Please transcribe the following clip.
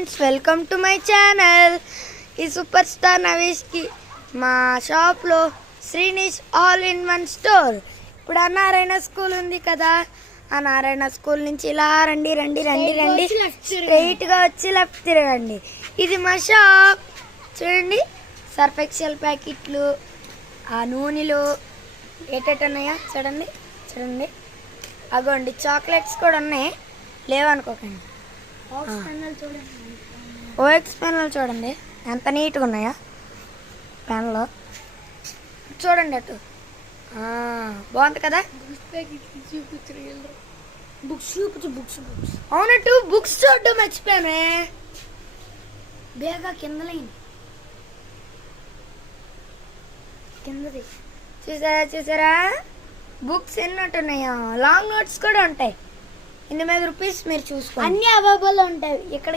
Friends, welcome to my channel. ఈ super star నవేష్కి మా షాప్లో శ్రీనిష్ ఆల్ ఇన్ వన్ స్టోర్. ఇప్పుడు నారాయణ స్కూల్ ఉంది కదా, ఆ నారాయణ స్కూల్ నుంచి ఇలా రండి రండి రండి రండి స్ట్రైట్గా వచ్చి లెఫ్ట్ తిరగండి. ఇది మా షాప్. చూడండి, సర్ఫ్ ఎక్సెల్ ప్యాకెట్లు, ఆ నూనెలు ఏటేటున్నాయా చూడండి చూడండి. అగోండి చాక్లెట్స్ కూడా ఉన్నాయి, లేవనుకోకండి. ఓఎక్స్ పెన్నులు చూడండి ఎంత నీట్గా ఉన్నాయా పెన్లో. చూడండి అటు బాగుంది కదా. బుక్స్ అవునట్టు బుక్స్ చూడడం మర్చిపోయామే. బేగా కిందది చూసారా బుక్స్ ఎన్నట్టున్నాయా. లాంగ్ నోట్స్ కూడా ఉంటాయి. 800 రూపీస్ మీరు చూసుకోండి, అన్ని అవైలబుల్ ఉంటాయి ఇక్కడ.